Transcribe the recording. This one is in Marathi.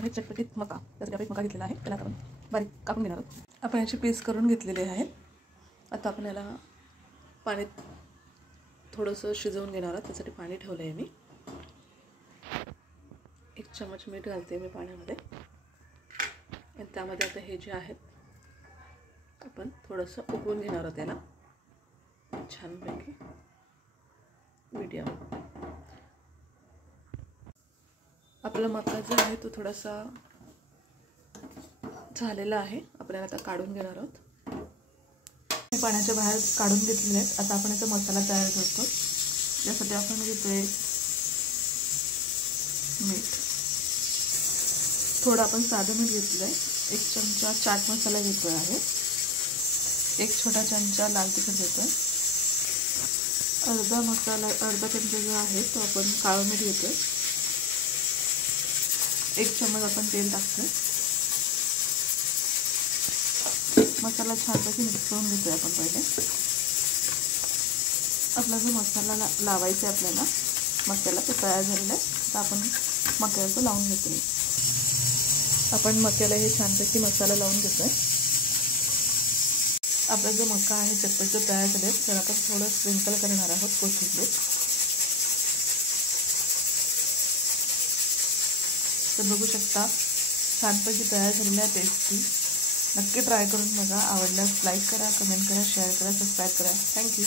आहे चटपटीत मका. त्यासाठी आपण मका घेतलेला आहे, त्याला आपण बारीक कापून घेणार आहोत. आपण याची पीस करून घेतलेले आहे. आता आपण याला पाण्यात थोडंसं शिजवून घेणार आहोत. त्यासाठी पाणी ठेवलं आहे मी. 1 चमच मीठ घालते मी पाण्यामध्ये आणि त्यामध्ये आता हे जे आहेत आपण थोडंसं उकळून घेणार आहोत त्याला छानपैकी मीडियम. आपला मका जो आहे तो थोडासा झालेला आहे. आपल्याला आता काढून घेणार आहोत. पाण्याच्या बाहेर काढून घेतलेले आहेत. आता आपण याचा मसाला तयार करतो. यासाठी आपण घेतोय मीठ, थोडं आपण साधं मीठ घेतलं आहे. 1 चमचा चाट मसाला घेतोय आहे. 1 छोटा चमचा लाल तिखट घेतोय. अर्धा चमचा जो आहे तो आपण काळं मीठ घेतोय. 1 चमच आपण तेल टाकतोय. मसाला छानपैकी मिक्स करून घेतोय आपण पहिले. आपला जो मसाला लावायचा आहे आपल्याला मक्याला तो तयार झालेला आहे. तर आपण मक्याला तो लावून घेतोय. आपण मक्याला हे छानपैकी मसाला लावून घेतोय. आपला जो मका आहे चटपटीत तयार झाले. तर आपण थोडं स्प्रिंकल करणार आहोत कोथिंबीर. तर बघू शकता छानपैकी तयार झालेला आहे टेस्टी. नक्की ट्राय करून बघा. आवडल्यास लाईक करा, कमेंट करा, शेअर करा, सबस्क्राईब करा. थँक्यू.